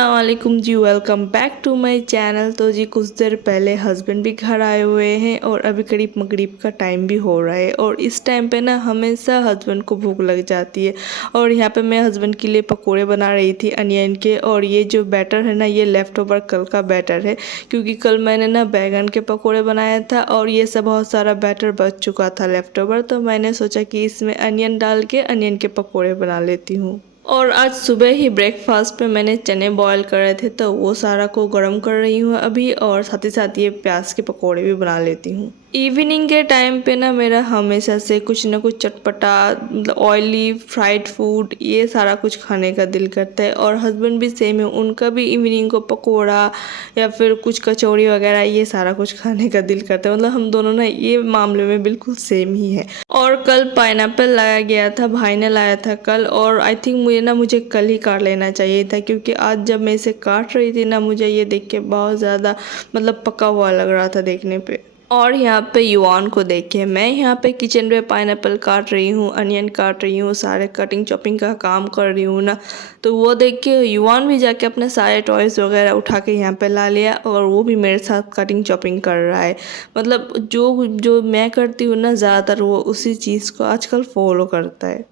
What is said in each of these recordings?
अस्सलाम वालेकुम जी, welcome back to my channel. तो जी कुछ देर पहले हस्बैंड भी घर आए हुए हैं और अभी करीब मगरिब का टाइम भी हो रहा है। और इस टाइम पे ना हमेशा हस्बैंड को भूख लग जाती है। और यहाँ पे मैं हस्बैंड के लिए पकोड़े बना रही थी अनियन के। और ये जो बैटर है ना, ये लेफ़्ट ओवर कल का बैटर है, क्योंकि कल मैंने ना बैगन के पकौड़े बनाया था और ये सब बहुत सारा बैटर बच चुका था लेफ़्ट ओवर। तो मैंने सोचा कि इसमें अनियन डाल के अनियन के पकौड़े बना लेती हूँ। और आज सुबह ही ब्रेकफास्ट पे मैंने चने बॉईल कर रहे थे, तो वो सारा को गर्म कर रही हूँ अभी। और साथ ही साथ ये प्याज के पकोड़े भी बना लेती हूँ। इवनिंग के टाइम पे ना मेरा हमेशा से कुछ ना कुछ चटपटा, मतलब ऑयली फ्राइड फूड, ये सारा कुछ खाने का दिल करता है। और हस्बैंड भी सेम है, उनका भी इवनिंग को पकोड़ा या फिर कुछ कचौड़ी वगैरह ये सारा कुछ खाने का दिल करता है। मतलब हम दोनों ना ये मामले में बिल्कुल सेम ही है। और कल पाइनएप्पल लाया गया था, भाई ने लाया था कल। और आई थिंक मुझे कल ही काट लेना चाहिए था, क्योंकि आज जब मैं इसे काट रही थी ना, मुझे ये देख के बहुत ज़्यादा मतलब पका हुआ लग रहा था देखने पे। और यहाँ पे युवान को देखे, मैं यहाँ पे किचन में पाइनएप्पल काट रही हूँ, अनियन काट रही हूँ, सारे कटिंग चॉपिंग का काम कर रही हूँ ना। तो वो देख के युवान भी जाके अपने सारे टॉयज़ वगैरह उठा के यहाँ पे ला लिया और वो भी मेरे साथ कटिंग चॉपिंग कर रहा है। मतलब जो जो मैं करती हूँ ना, ज़्यादातर वो उसी चीज़ को आजकल फॉलो करता है।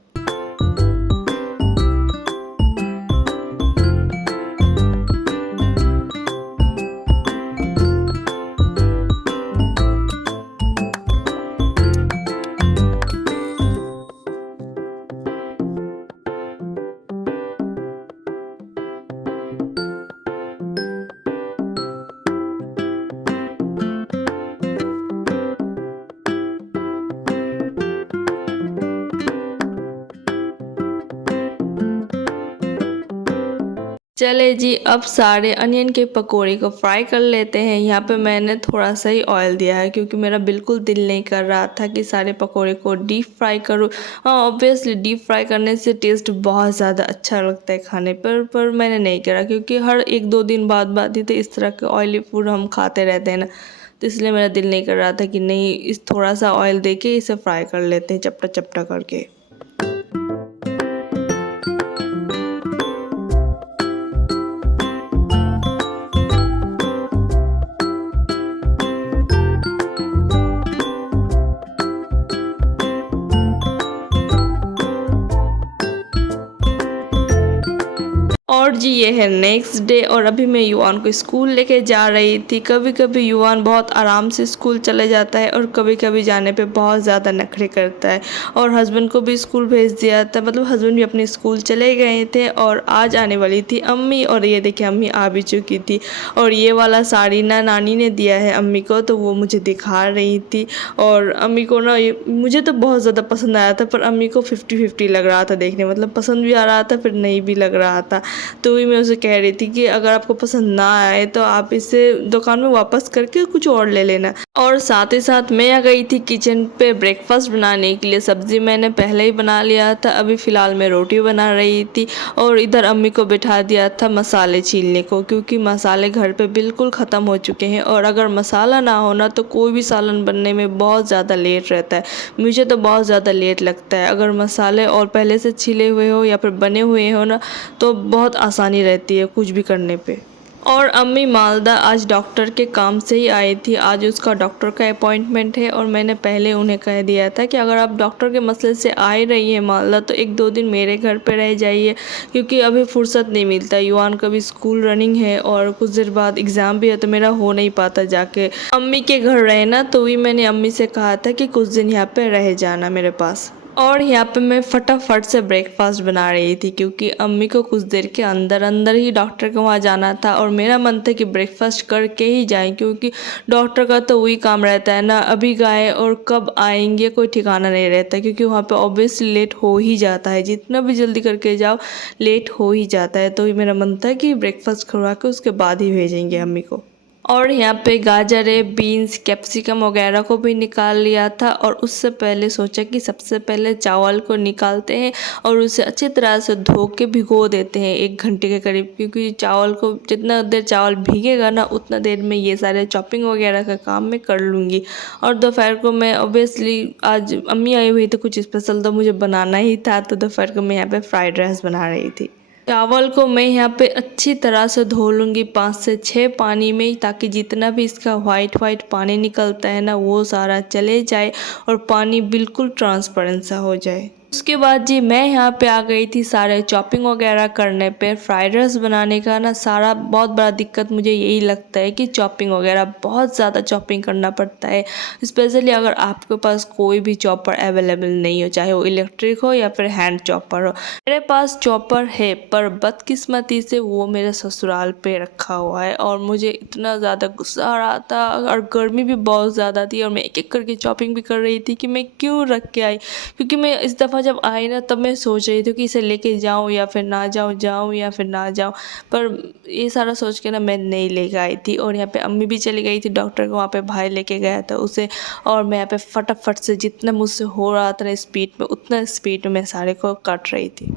चले जी, अब सारे अनियन के पकोड़े को फ्राई कर लेते हैं। यहाँ पे मैंने थोड़ा सा ही ऑयल दिया है, क्योंकि मेरा बिल्कुल दिल नहीं कर रहा था कि सारे पकोड़े को डीप फ्राई करूँ। हाँ, ऑब्वियसली डीप फ्राई करने से टेस्ट बहुत ज़्यादा अच्छा लगता है खाने पर मैंने नहीं करा, क्योंकि हर एक दो दिन बाद ही तो इस तरह के ऑयली फूड हम खाते रहते हैं ना। तो इसलिए मेरा दिल नहीं कर रहा था कि नहीं, इस थोड़ा सा ऑयल दे के इसे फ्राई कर लेते हैं चपटा चपटा करके। और जी ये है नेक्स्ट डे, और अभी मैं युवान को स्कूल लेके जा रही थी। कभी कभी युवान बहुत आराम से स्कूल चले जाता है और कभी कभी जाने पे बहुत ज़्यादा नखरे करता है। और हस्बैंड को भी स्कूल भेज दिया था, मतलब हस्बैंड भी अपने स्कूल चले गए थे और आज आने वाली थी अम्मी। और ये देखिए अम्मी आ भी चुकी थी। और ये वाला साड़ी ना नानी ने दिया है अम्मी को, तो वो मुझे दिखा रही थी। और अम्मी को ना मुझे तो बहुत ज़्यादा पसंद आया था, पर अम्मी को 50-50 लग रहा था देखने, मतलब पसंद भी आ रहा था फिर नहीं भी लग रहा था। तो भी मैं उसे कह रही थी कि अगर आपको पसंद ना आए तो आप इसे दुकान में वापस करके कुछ और ले लेना। और साथ ही साथ मैं आ गई थी किचन पे ब्रेकफास्ट बनाने के लिए। सब्ज़ी मैंने पहले ही बना लिया था, अभी फ़िलहाल मैं रोटी बना रही थी। और इधर अम्मी को बिठा दिया था मसाले छीलने को, क्योंकि मसाले घर पे बिल्कुल ख़त्म हो चुके हैं। और अगर मसाला ना हो ना, तो कोई भी सालन बनने में बहुत ज़्यादा लेट रहता है। मुझे तो बहुत ज़्यादा लेट लगता है। अगर मसाले और पहले से छिले हुए हो या फिर बने हुए हो ना, तो बहुत आसानी रहती है कुछ भी करने पे। और अम्मी मालदा आज डॉक्टर के काम से ही आई थी, आज उसका डॉक्टर का अपॉइंटमेंट है। और मैंने पहले उन्हें कह दिया था कि अगर आप डॉक्टर के मसले से आ ही रही हैं मालदा, तो एक दो दिन मेरे घर पे रह जाइए, क्योंकि अभी फुर्सत नहीं मिलता। युवान का भी स्कूल रनिंग है और कुछ देर बाद एग्ज़ाम भी है, तो मेरा हो नहीं पाता जाके अम्मी के घर रहे ना। तो भी मैंने अम्मी से कहा था कि कुछ दिन यहाँ पे रह जाना मेरे पास। और यहाँ पे मैं फटाफट से ब्रेकफास्ट बना रही थी, क्योंकि अम्मी को कुछ देर के अंदर अंदर ही डॉक्टर के वहाँ जाना था। और मेरा मन था कि ब्रेकफास्ट करके ही जाएं, क्योंकि डॉक्टर का तो वही काम रहता है ना, अभी गए और कब आएंगे कोई ठिकाना नहीं रहता, क्योंकि वहाँ पे ऑब्वियसली लेट हो ही जाता है। जितना भी जल्दी करके जाओ लेट हो ही जाता है। तो ही मेरा मन था कि ब्रेकफास्ट करवा के उसके बाद ही भेजेंगे अम्मी को। और यहाँ पे गाजरें, बीन्स, कैप्सिकम वगैरह को भी निकाल लिया था। और उससे पहले सोचा कि सबसे पहले चावल को निकालते हैं और उसे अच्छी तरह से धो के भिगो देते हैं 1 घंटे के करीब, क्योंकि चावल को जितना देर चावल भीगेगा ना, उतना देर में ये सारे चॉपिंग वगैरह का काम मैं कर लूँगी। और दोपहर को मैं ऑब्वियसली आज अम्मी आई हुई तो कुछ स्पेशल तो मुझे बनाना ही था, तो दोपहर को मैं यहाँ पे फ्राइड राइस बना रही थी। चावल को मैं यहाँ पे अच्छी तरह से धो लूँगी 5 से 6 पानी में, ताकि जितना भी इसका वाइट पानी निकलता है ना वो सारा चले जाए और पानी बिल्कुल ट्रांसपेरेंट सा हो जाए। उसके बाद जी मैं यहाँ पे आ गई थी सारे चॉपिंग वगैरह करने पे। फ्राइड राइस बनाने का ना सारा बहुत बड़ा दिक्कत मुझे यही लगता है कि चॉपिंग वगैरह बहुत ज़्यादा चॉपिंग करना पड़ता है, स्पेशली अगर आपके पास कोई भी चॉपर अवेलेबल नहीं हो, चाहे वो इलेक्ट्रिक हो या फिर हैंड चॉपर हो। मेरे पास चॉपर है पर बदकिस्मती से वो मेरे ससुराल पे रखा हुआ है और मुझे इतना ज़्यादा गुस्सा आ रहा था और गर्मी भी बहुत ज़्यादा थी और मैं एक एक करके चॉपिंग भी कर रही थी कि मैं क्यों रख के आई। क्योंकि मैं इस दफ़ा जब आई ना तब मैं सोच रही थी कि इसे लेके जाऊँ या फिर ना जाऊँ, जाऊँ या फिर ना जाऊँ, पर ये सारा सोच के ना मैं नहीं लेके आई थी। और यहाँ पे अम्मी भी चली गई थी डॉक्टर को, वहाँ पे भाई लेके गया था उसे, और मैं यहाँ पे फटाफट से जितना मुझसे हो रहा था ना स्पीड में, उतना स्पीड में मैं सारे को काट रही थी।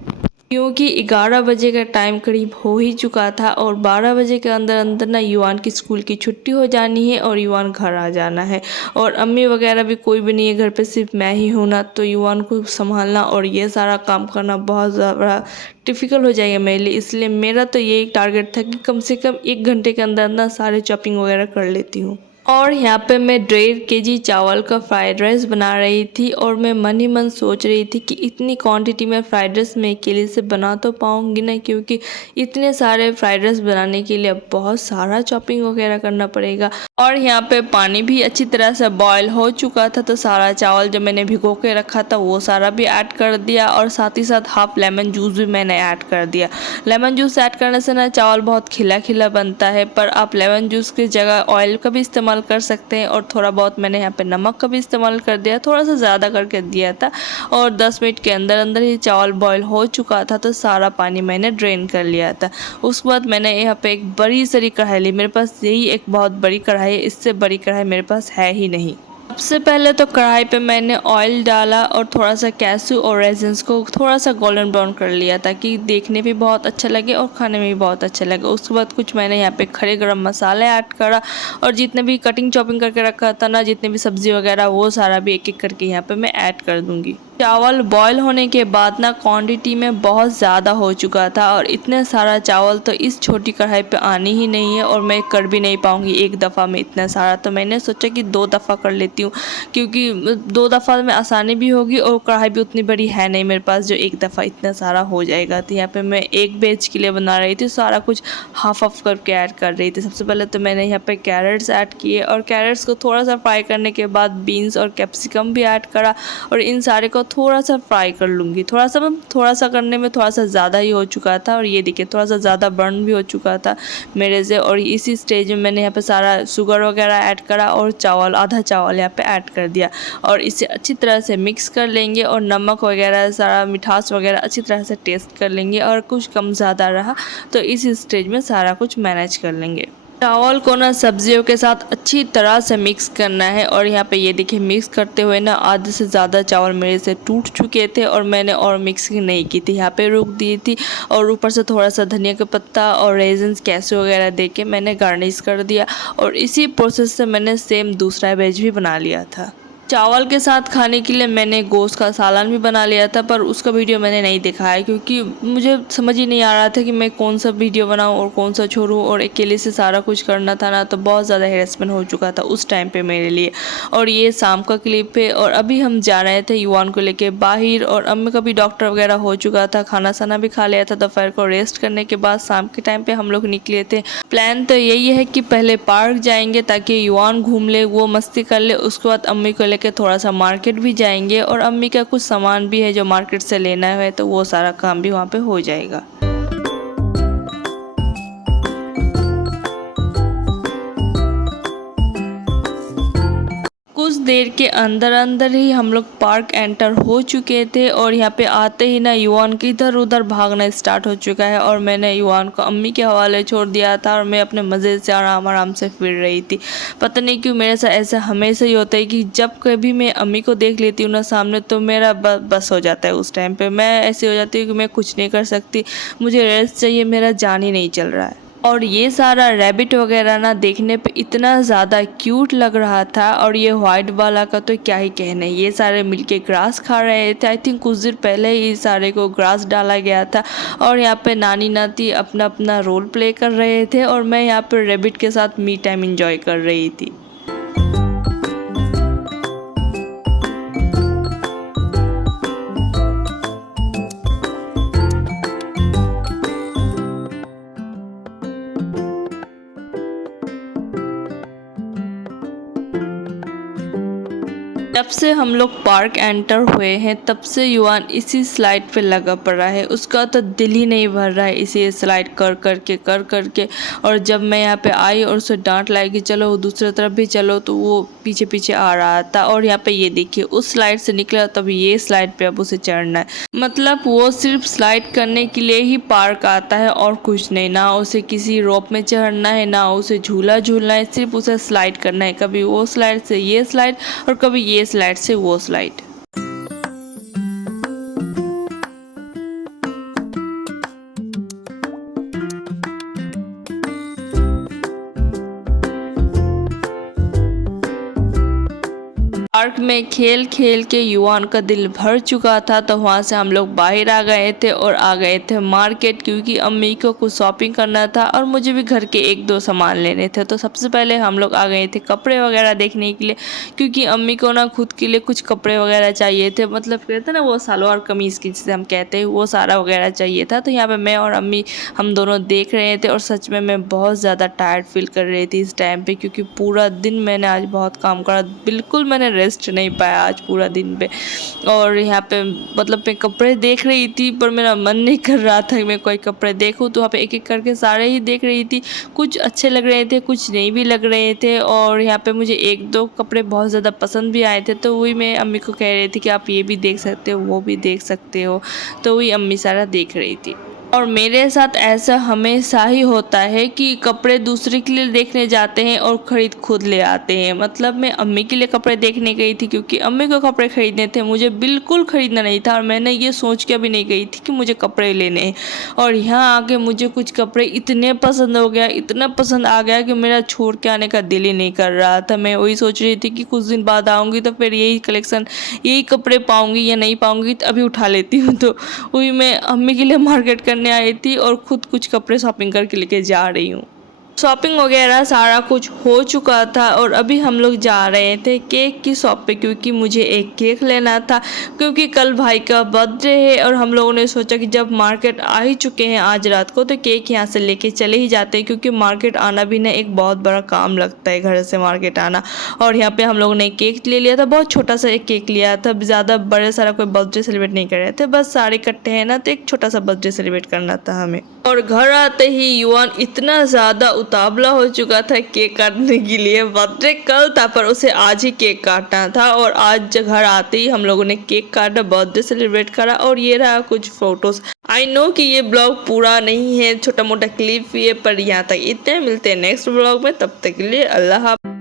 क्योंकि 11 बजे का टाइम करीब हो ही चुका था और 12 बजे के अंदर अंदर ना युवान की स्कूल की छुट्टी हो जानी है और युवान घर आ जाना है। और अम्मी वगैरह भी कोई भी नहीं है घर पे, सिर्फ मैं ही हूँ ना, तो युवान को संभालना और ये सारा काम करना बहुत ज़्यादा डिफ़िकल्ट हो जाएगा मेरे लिए। इसलिए मेरा तो ये टारगेट था कि कम से कम 1 घंटे के अंदर अंदर सारे चॉपिंग वगैरह कर लेती हूँ। और यहाँ पे मैं 1.5 केजी चावल का फ्राइड राइस बना रही थी और मैं मन ही मन सोच रही थी कि इतनी क्वांटिटी में फ्राइड राइस मैं अकेले से बना तो पाऊँगी ना, क्योंकि इतने सारे फ्राइड राइस बनाने के लिए बहुत सारा चॉपिंग वगैरह करना पड़ेगा। और यहाँ पे पानी भी अच्छी तरह से बॉयल हो चुका था, तो सारा चावल जो मैंने भिगो के रखा था वो सारा भी ऐड कर दिया और साथ ही साथ हाफ लेमन जूस भी मैंने ऐड कर दिया। लेमन जूस ऐड करने से ना चावल बहुत खिला खिला बनता है, पर आप लेमन जूस की जगह ऑयल का भी इस्तेमाल कर सकते हैं। और थोड़ा बहुत मैंने यहाँ पे नमक का भी इस्तेमाल कर दिया, थोड़ा सा ज़्यादा करके दिया था। और 10 मिनट के अंदर अंदर ही चावल बॉईल हो चुका था, तो सारा पानी मैंने ड्रेन कर लिया था। उसके बाद मैंने यहाँ पे एक बड़ी सारी कढ़ाई ली, मेरे पास यही एक बहुत बड़ी कढ़ाई है, इससे बड़ी कढ़ाई मेरे पास है ही नहीं। सबसे पहले तो कढ़ाई पे मैंने ऑयल डाला और थोड़ा सा कैशू और रेजिन्स को थोड़ा सा गोल्डन ब्राउन कर लिया, ताकि देखने भी बहुत अच्छा लगे और खाने में भी बहुत अच्छा लगे। उसके बाद कुछ मैंने यहाँ पे खड़े गरम मसाले ऐड करा और जितने भी कटिंग चॉपिंग करके रखा था ना, जितने भी सब्ज़ी वगैरह, वो सारा भी एक एक करके यहाँ पे मैं ऐड कर दूँगी। चावल बॉयल होने के बाद ना क्वांटिटी में बहुत ज़्यादा हो चुका था और इतने सारा चावल तो इस छोटी कढ़ाई पे आनी ही नहीं है और मैं कर भी नहीं पाऊँगी एक दफ़ा में इतना सारा। तो मैंने सोचा कि 2 दफ़ा कर लेती हूँ, क्योंकि 2 दफ़ा में आसानी भी होगी और कढ़ाई भी उतनी बड़ी है नहीं मेरे पास जो एक दफ़ा इतना सारा हो जाएगा। तो यहाँ पे मैं एक बैच के लिए बना रही थी, सारा कुछ हाफ ऑफ करके ऐड कर रही थी। सबसे पहले तो मैंने यहाँ पे कैरेट्स ऐड किए और कैरेट्स को थोड़ा सा फ्राई करने के बाद बीन्स और कैप्सिकम भी ऐड करा और इन सारे को थोड़ा सा फ्राई कर लूँगी। थोड़ा सा करने में थोड़ा सा ज़्यादा ही हो चुका था और ये देखिए थोड़ा सा ज़्यादा बर्न भी हो चुका था मेरे से। और इसी स्टेज में मैंने यहाँ पे सारा शुगर वगैरह ऐड करा और चावल, आधा चावल यहाँ पे ऐड कर दिया और इसे अच्छी तरह से मिक्स कर लेंगे और नमक वगैरह, सारा मिठास वगैरह अच्छी तरह से टेस्ट कर लेंगे। और कुछ कम ज़्यादा रहा तो इस स्टेज में सारा कुछ मैनेज कर लेंगे। चावल को ना सब्जियों के साथ अच्छी तरह से मिक्स करना है और यहाँ पे ये देखिए मिक्स करते हुए ना आधे से ज़्यादा चावल मेरे से टूट चुके थे और मैंने और मिक्सिंग नहीं की थी, यहाँ पे रुक दी थी। और ऊपर से थोड़ा सा धनिया का पत्ता और रेजिन्स, कैशू वगैरह दे के मैंने गार्निश कर दिया और इसी प्रोसेस से मैंने सेम दूसरा वेज भी बना लिया था। चावल के साथ खाने के लिए मैंने गोश्त का सालन भी बना लिया था, पर उसका वीडियो मैंने नहीं दिखाया क्योंकि मुझे समझ ही नहीं आ रहा था कि मैं कौन सा वीडियो बनाऊं और कौन सा छोड़ूं और अकेले से सारा कुछ करना था ना, तो बहुत ज़्यादा हैरेसमेंट हो चुका था उस टाइम पे मेरे लिए। और ये शाम का क्लिप है और अभी हम जा रहे थे युवान को लेके बाहर और अम्मी का भी डॉक्टर वगैरह हो चुका था, खाना साना भी खा लिया था। दोपहर को रेस्ट करने के बाद शाम के टाइम पे हम लोग निकले थे। प्लान तो यही है कि पहले पार्क जाएंगे ताकि युवान घूम ले, वो मस्ती कर ले, उसके बाद अम्मी को के थोड़ा सा मार्केट भी जाएंगे और अम्मी का कुछ सामान भी है जो मार्केट से लेना है, तो वो सारा काम भी वहाँ पे हो जाएगा। कुछ देर के अंदर अंदर ही हम लोग पार्क एंटर हो चुके थे और यहाँ पे आते ही ना युवान की इधर उधर भागना स्टार्ट हो चुका है और मैंने युवान को अम्मी के हवाले छोड़ दिया था और मैं अपने मज़े से आराम आराम से फिर रही थी। पता नहीं क्यों मेरे साथ ऐसा हमेशा ही होता है कि जब कभी मैं अम्मी को देख लेती हूँ ना सामने, तो मेरा बस हो जाता है। उस टाइम पर मैं ऐसी हो जाती हूँ कि मैं कुछ नहीं कर सकती, मुझे रेस्ट चाहिए, मेरा जान ही नहीं चल रहा है। और ये सारा रैबिट वगैरह ना देखने पे इतना ज़्यादा क्यूट लग रहा था। और ये वाइट वाला का तो क्या ही कहने, ये सारे मिलके ग्रास खा रहे थे। आई थिंक कुछ देर पहले ही सारे को ग्रास डाला गया था। और यहाँ पे नानी नाती अपना अपना रोल प्ले कर रहे थे और मैं यहाँ पे रैबिट के साथ मी टाइम एंजॉय कर रही थी। जब से हम लोग पार्क एंटर हुए हैं तब से युवान इसी स्लाइड पे लगा पड़ा है। उसका तो दिल ही नहीं भर रहा है इसी स्लाइड कर करके। और जब मैं यहाँ पे आई और उसे डांट लाई कि चलो वो दूसरी तरफ भी चलो, तो वो पीछे पीछे आ रहा था। और यहाँ पे ये देखिए उस स्लाइड से निकला तब ये स्लाइड पे अब उसे चढ़ना है। मतलब वो सिर्फ स्लाइड करने के लिए ही पार्क आता है और कुछ नहीं। ना उसे किसी रोप में चढ़ना है, ना उसे झूला झूलना है, सिर्फ उसे स्लाइड करना है। कभी वो स्लाइड से ये स्लाइड और कभी ये स्लाइड से वो स्लाइड। पार्क में खेल खेल के युवान का दिल भर चुका था, तो वहाँ से हम लोग बाहर आ गए थे और आ गए थे मार्केट, क्योंकि अम्मी को कुछ शॉपिंग करना था और मुझे भी घर के एक दो सामान लेने थे। तो सबसे पहले हम लोग आ गए थे कपड़े वगैरह देखने के लिए, क्योंकि अम्मी को ना खुद के लिए कुछ कपड़े वगैरह चाहिए थे। मतलब कहते हैं ना वो सलवार कमीज़ की जिसे हम कहते हैं, वो सारा वगैरह चाहिए था। तो यहाँ पर मैं और अम्मी हम दोनों देख रहे थे और सच में मैं बहुत ज़्यादा टायर्ड फील कर रही थी इस टाइम पे, क्योंकि पूरा दिन मैंने आज बहुत काम करा। बिल्कुल मैंने रेस्ट नहीं पाया आज पूरा दिन पे। और यहाँ पे मतलब मैं कपड़े देख रही थी पर मेरा मन नहीं कर रहा था कि मैं कोई कपड़े देखूँ। तो वहाँ पे एक एक करके सारे ही देख रही थी। कुछ अच्छे लग रहे थे, कुछ नहीं भी लग रहे थे। और यहाँ पे मुझे एक दो कपड़े बहुत ज़्यादा पसंद भी आए थे, तो वही मैं अम्मी को कह रही थी कि आप ये भी देख सकते हो, वो भी देख सकते हो। तो वही अम्मी सारा देख रही थी। और मेरे साथ ऐसा हमेशा ही होता है कि कपड़े दूसरे के लिए देखने जाते हैं और ख़रीद खुद ले आते हैं। मतलब मैं अम्मी के लिए कपड़े देखने गई थी, क्योंकि अम्मी को कपड़े ख़रीदने थे, मुझे बिल्कुल ख़रीदना नहीं था। और मैंने ये सोच के भी नहीं गई थी कि मुझे कपड़े लेने हैं। और यहाँ आके मुझे कुछ कपड़े इतने पसंद हो गया, इतना पसंद आ गया कि मेरा छोड़ के आने का दिल ही नहीं कर रहा था। मैं वही सोच रही थी कि कुछ दिन बाद आऊँगी तो फिर यही कलेक्शन, यही कपड़े पाऊँगी या नहीं पाऊँगी, तो अभी उठा लेती हूँ। तो वही मैं अम्मी के लिए मार्केट करने आई थी और खुद कुछ कपड़े शॉपिंग करके लेके जा रही हूँ। शॉपिंग वगैरह सारा कुछ हो चुका था और अभी हम लोग जा रहे थे केक की शॉप पे, क्योंकि मुझे एक केक लेना था, क्योंकि कल भाई का बर्थडे है। और हम लोगों ने सोचा कि जब मार्केट आ ही चुके हैं आज रात को, तो केक यहाँ से लेके चले ही जाते हैं, क्योंकि मार्केट आना भी ना एक बहुत बड़ा काम लगता है, घर से मार्केट आना। और यहाँ पे हम लोगों ने केक ले लिया था, बहुत छोटा सा एक केक लिया था, ज़्यादा बड़े सारा कोई बर्थडे सेलिब्रेट नहीं कर रहे थे, बस सारे इकट्ठे हैं ना, तो एक छोटा सा बर्थडे सेलिब्रेट करना था हमें। और घर आते ही युवान इतना ज़्यादा उतावला हो चुका था केक काटने के लिए। बर्थडे कल था पर उसे आज ही केक काटना था। और आज घर आते ही हम लोगों ने केक काटा, बर्थडे सेलिब्रेट करा। और ये रहा कुछ फोटोज। आई नो कि ये ब्लॉग पूरा नहीं है, छोटा मोटा क्लिप ही है, पर यहाँ तक इतने। मिलते हैं नेक्स्ट ब्लॉग में, तब तक के लिए अल्लाह हाफ़िज़।